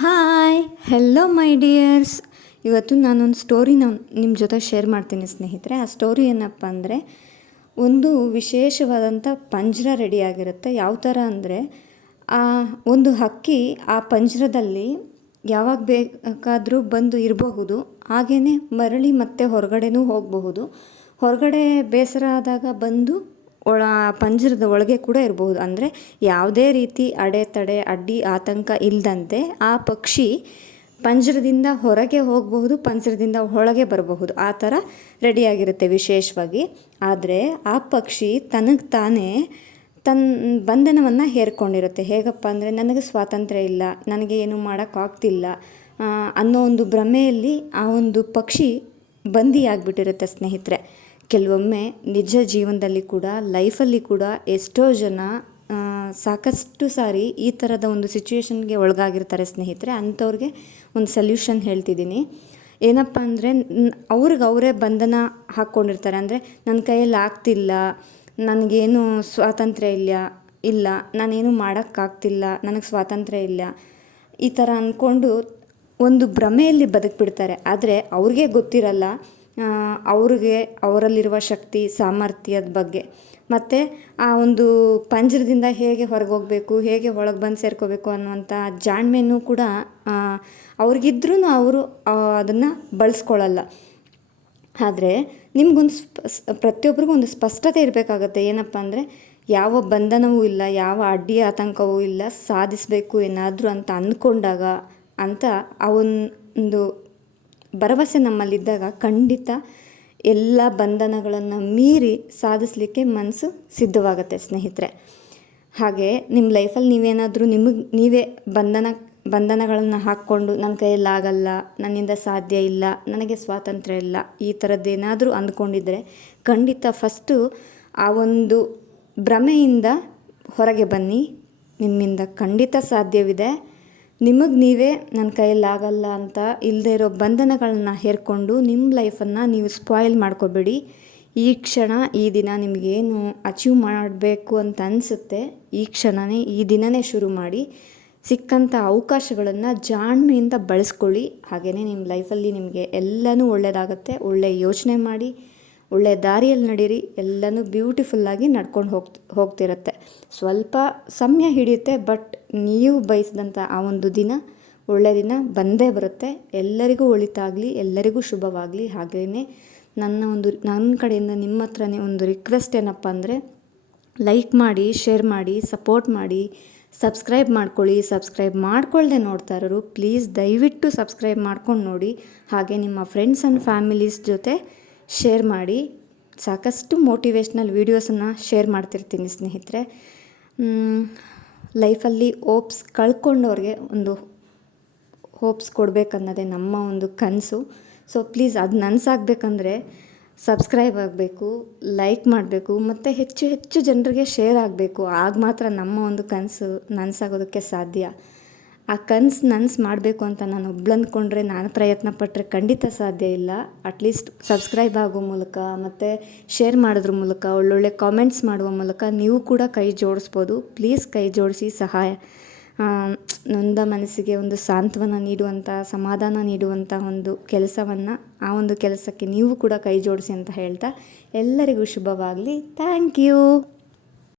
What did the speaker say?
Hi hello ಮೈ dears ಇವತ್ತು ನಾನೊಂದು ಸ್ಟೋರಿನ ನಿಮ್ಮ ಜೊತೆ ಶೇರ್ ಮಾಡ್ತೀನಿ ಸ್ನೇಹಿತರೆ. ಆ ಸ್ಟೋರಿ ಏನಪ್ಪ ಅಂದರೆ, ಒಂದು ವಿಶೇಷವಾದಂಥ ಪಂಜರ ರೆಡಿಯಾಗಿರುತ್ತೆ ಯಾವ ಥರ ಅಂದರೆ, ಆ ಒಂದು ಹಕ್ಕಿ ಆ ಪಂಜರದಲ್ಲಿ ಯಾವಾಗ ಬೇಕಾದರೂ ಬಂದು ಇರಬಹುದು. ಹಾಗೆಯೇ ಮರಳಿ ಮತ್ತೆ ಹೊರಗಡೆನೂ ಹೋಗಬಹುದು. ಹೊರಗಡೆ ಬೇಸರ ಆದಾಗ ಬಂದು ಒಳ ಪಂಜರದ ಒಳಗೆ ಕೂಡ ಇರಬಹುದು ಅಂದರೆ ಯಾವುದೇ ರೀತಿ ಅಡೆತಡೆ ಅಡ್ಡಿ, ಆತಂಕ ಇಲ್ಲದಂತೆ ಆ ಪಕ್ಷಿ ಪಂಜರದಿಂದ ಹೊರಗೆ ಹೋಗಬಹುದು, ಪಂಜರದಿಂದ ಒಳಗೆ ಬರಬಹುದು. ಆ ಥರ ರೆಡಿಯಾಗಿರುತ್ತೆ ವಿಶೇಷವಾಗಿ. ಆದರೆ ಆ ಪಕ್ಷಿ ತನಗೆ ತಾನೇ ತನ್ನ ಬಂಧನವನ್ನು ಹೇರ್ಕೊಂಡಿರುತ್ತೆ. ಹೇಗಪ್ಪ ಅಂದರೆ ನನಗೆ ಸ್ವಾತಂತ್ರ್ಯ ಇಲ್ಲ, ನನಗೆ ಏನು ಮಾಡೋಕ್ಕಾಗ್ತಿಲ್ಲ ಅನ್ನೋ ಒಂದು ಭ್ರಮೆಯಲ್ಲಿ ಆ ಒಂದು ಪಕ್ಷಿ ಬಂದಿಯಾಗ್ಬಿಟ್ಟಿರುತ್ತೆ ಸ್ನೇಹಿತರೆ. ಕೆಲವೊಮ್ಮೆ ನಿಜ ಜೀವನದಲ್ಲಿ ಕೂಡ, ಲೈಫಲ್ಲಿ ಕೂಡ ಎಷ್ಟೋ ಜನ ಸಾಕಷ್ಟು ಸಾರಿ ಈ ಥರದ ಒಂದು ಸಿಚುವೇಶನ್ಗೆ ಒಳಗಾಗಿರ್ತಾರೆ ಸ್ನೇಹಿತರೆ. ಅಂಥವ್ರಿಗೆ ಒಂದು ಸಲ್ಯೂಷನ್ ಹೇಳ್ತಿದ್ದೀನಿ. ಏನಪ್ಪ ಅಂದರೆ ಅವ್ರಿಗೆ ಅವರೇ ಬಂಧನ ಹಾಕ್ಕೊಂಡಿರ್ತಾರೆ. ಅಂದರೆ, ನನ್ನ ಕೈಯಲ್ಲಿ ಆಗ್ತಿಲ್ಲ, ನನಗೇನು ಸ್ವಾತಂತ್ರ್ಯ ಇಲ್ಲ ಇಲ್ಲ, ನಾನೇನು ಮಾಡೋಕ್ಕಾಗ್ತಿಲ್ಲ ನನಗೆ ಸ್ವಾತಂತ್ರ್ಯ ಇಲ್ಲ. ಈ ಥರ ಅಂದ್ಕೊಂಡು ಒಂದು ಭ್ರಮೆಯಲ್ಲಿ ಬದುಕಿಬಿಡ್ತಾರೆ. ಆದರೆ ಅವ್ರಿಗೆ ಗೊತ್ತಿರಲ್ಲ ಅವ್ರಿಗೆ ಅವರಲ್ಲಿರುವ ಶಕ್ತಿ, ಸಾಮರ್ಥ್ಯದ ಬಗ್ಗೆ. ಮತ್ತು ಆ ಒಂದು ಪಂಜರದಿಂದ ಹೇಗೆ ಹೊರಗೆ ಹೋಗಬೇಕು ಹೇಗೆ ಒಳಗೆ ಬಂದು ಸೇರ್ಕೋಬೇಕು ಅನ್ನುವಂಥ ಜಾಣ್ಮೆನೂ ಕೂಡ ಅವ್ರಿಗಿದ್ರೂ ಅವರು ಅದನ್ನು ಬಳಸ್ಕೊಳ್ಳಲ್ಲ ಆದರೆ ನಿಮಗೊಂದು ಸ್ಪ ಪ್ರತಿಯೊಬ್ಬರಿಗೂ ಒಂದು ಸ್ಪಷ್ಟತೆ ಇರಬೇಕಾಗತ್ತೆ. ಏನಪ್ಪ ಅಂದರೆ, ಯಾವ ಬಂಧನವೂ ಇಲ್ಲ, ಯಾವ ಅಡ್ಡಿ ಆತಂಕವೂ ಇಲ್ಲ, ಸಾಧಿಸಬೇಕು ಏನಾದರೂ ಅಂತ ಅಂದ್ಕೊಂಡಾಗ ಅಂತ ಒಂದು ಭರವಸೆ ನಮ್ಮಲ್ಲಿದ್ದಾಗ ಖಂಡಿತ ಎಲ್ಲ ಬಂಧನಗಳನ್ನು ಮೀರಿ ಸಾಧಿಸಲಿಕ್ಕೆ ಮನಸ್ಸು ಸಿದ್ಧವಾಗುತ್ತೆ, ಸ್ನೇಹಿತರೆ. ಹಾಗೆ ನಿಮ್ಮ ಲೈಫಲ್ಲಿ ನೀವೇನಾದರೂ ನಿಮಗೆ, ನೀವೇ ಬಂಧನ, ಬಂಧನಗಳನ್ನು ಹಾಕ್ಕೊಂಡು ನನ್ನ ಕೈಯಲ್ಲಾಗಲ್ಲ ನನ್ನಿಂದ ಸಾಧ್ಯ ಇಲ್ಲ, ನನಗೆ ಸ್ವಾತಂತ್ರ್ಯ ಇಲ್ಲ, ಈ ಥರದ್ದೇನಾದರೂ ಅಂದ್ಕೊಂಡಿದ್ದರೆ ಖಂಡಿತ ಫಸ್ಟು ಆ ಒಂದು ಭ್ರಮೆಯಿಂದ ಹೊರಗೆ ಬನ್ನಿ. ನಿಮ್ಮಿಂದ ಖಂಡಿತ ಸಾಧ್ಯವಿದೆ. ನಿಮಗೆ ನೀವೇ ನನ್ನ ಕೈಯಲ್ಲಾಗಲ್ಲ ಅಂತ ಇಲ್ಲದೇ ಇರೋ ಬಂಧನಗಳನ್ನ ಹೇರ್ಕೊಂಡು ನಿಮ್ಮ ಲೈಫನ್ನು ನೀವು ಸ್ಪಾಯ್ಲ್ ಮಾಡ್ಕೋಬೇಡಿ. ಈ ಕ್ಷಣ, ಈ ದಿನ ನಿಮಗೇನು ಅಚೀವ್ ಮಾಡಬೇಕು ಅಂತ ಅನಿಸುತ್ತೆ, ಈ ಕ್ಷಣವೇ ಈ ದಿನವೇ ಶುರು ಮಾಡಿ. ಸಿಕ್ಕಂಥ ಅವಕಾಶಗಳನ್ನು ಜಾಣ್ಮೆಯಿಂದ ಬಳಸ್ಕೊಳ್ಳಿ. ಹಾಗೆಯೇ ನಿಮ್ಮ ಲೈಫಲ್ಲಿ ನಿಮಗೆ ಎಲ್ಲನೂ ಒಳ್ಳೆಯದಾಗತ್ತೆ ಒಳ್ಳೆಯ ಯೋಚನೆ ಮಾಡಿ. ಒಳ್ಳೆಯ ದಾರಿಯಲ್ಲಿ ನಡೀರಿ, ಎಲ್ಲನೂ ಬ್ಯೂಟಿಫುಲ್ಲಾಗಿ ನಡ್ಕೊಂಡು ಹೋಗ್ ಹೋಗ್ತಿರುತ್ತೆ. ಸ್ವಲ್ಪ ಸಮಯ ಹಿಡಿಯುತ್ತೆ ಬಟ್ ನೀವು ಬಯಸಿದಂಥ ಆ ಒಂದು ದಿನ ಒಳ್ಳೆಯ ದಿನ ಬಂದೇ ಬರುತ್ತೆ. ಎಲ್ಲರಿಗೂ ಒಳಿತಾಗಲಿ, ಎಲ್ಲರಿಗೂ ಶುಭವಾಗಲಿ. ಹಾಗೆಯೇ ನನ್ನ ಒಂದು, ನನ್ನ ಕಡೆಯಿಂದ ನಿಮ್ಮ ಹತ್ರನೇ ಒಂದು ರಿಕ್ವೆಸ್ಟ್ ಏನಪ್ಪ ಅಂದರೆ ಲೈಕ್ ಮಾಡಿ ಶೇರ್ ಮಾಡಿ ಸಪೋರ್ಟ್ ಮಾಡಿ ಸಬ್ಸ್ಕ್ರೈಬ್ ಮಾಡ್ಕೊಳ್ಳಿ. ಸಬ್ಸ್ಕ್ರೈಬ್ ಮಾಡ್ಕೊಳ್ಳದೆ ನೋಡ್ತಾ ಇರೋರು ಪ್ಲೀಸ್ ದಯವಿಟ್ಟು ಸಬ್ಸ್ಕ್ರೈಬ್ ಮಾಡ್ಕೊಂಡು ನೋಡಿ. ಹಾಗೆ ನಿಮ್ಮ ಫ್ರೆಂಡ್ಸ್ ಆ್ಯಂಡ್ ಫ್ಯಾಮಿಲೀಸ್ ಜೊತೆ ಶೇರ್ ಮಾಡಿ, ಸಾಕಷ್ಟು ಮೋಟಿವೇಶ್ನಲ್ ವೀಡಿಯೋಸನ್ನು ಶೇರ್ ಮಾಡ್ತಿರ್ತೀನಿ ಸ್ನೇಹಿತರೆ. ಲೈಫಲ್ಲಿ ಹೋಪ್ಸ್ ಕಳ್ಕೊಂಡವ್ರಿಗೆ ಒಂದು ಹೋಪ್ಸ್ ಕೊಡಬೇಕನ್ನೋದೇ ನಮ್ಮ ಒಂದು ಕನಸು. ಸೊ ಪ್ಲೀಸ್ ಅದು ನನಸಾಗಬೇಕಂದ್ರೆ ಸಬ್ಸ್ಕ್ರೈಬ್ ಆಗಬೇಕು ಲೈಕ್ ಮಾಡಬೇಕು, ಮತ್ತು ಹೆಚ್ಚು ಹೆಚ್ಚು ಜನರಿಗೆ ಶೇರ್ ಆಗಬೇಕು. ಆಗ ಮಾತ್ರ ನಮ್ಮ ಒಂದು ಕನಸು ನನಸಾಗೋದಕ್ಕೆ ಸಾಧ್ಯ. ಆ ಕನ್ಸು ನನ್ಸು ಮಾಡಬೇಕು ಅಂತ ನಾನು ಒಬ್ಳು ಅಂದ್ಕೊಂಡ್ರೆ ನಾನು ಪ್ರಯತ್ನ ಪಟ್ಟರೆ ಖಂಡಿತ ಸಾಧ್ಯ ಇಲ್ಲ. ಅಟ್ಲೀಸ್ಟ್ ಸಬ್ಸ್ಕ್ರೈಬ್ ಆಗೋ ಮೂಲಕ ಮತ್ತು ಶೇರ್ ಮಾಡೋದ್ರ ಮೂಲಕ, ಒಳ್ಳೊಳ್ಳೆ ಕಾಮೆಂಟ್ಸ್ ಮಾಡುವ ಮೂಲಕ ನೀವು ಕೂಡ ಕೈ ಜೋಡಿಸ್ಬೋದು. ಪ್ಲೀಸ್ ಕೈ ಜೋಡಿಸಿ ಸಹಾಯ. ನೊಂದ ಮನಸ್ಸಿಗೆ ಒಂದು ಸಾಂತ್ವನ ನೀಡುವಂಥ ಸಮಾಧಾನ ನೀಡುವಂಥ ಒಂದು ಕೆಲಸವನ್ನು ಆ ಒಂದು ಕೆಲಸಕ್ಕೆ ನೀವು ಕೂಡ ಕೈ ಜೋಡಿಸಿ ಅಂತ ಹೇಳ್ತಾ ಎಲ್ಲರಿಗೂ ಶುಭವಾಗಲಿ. Thank you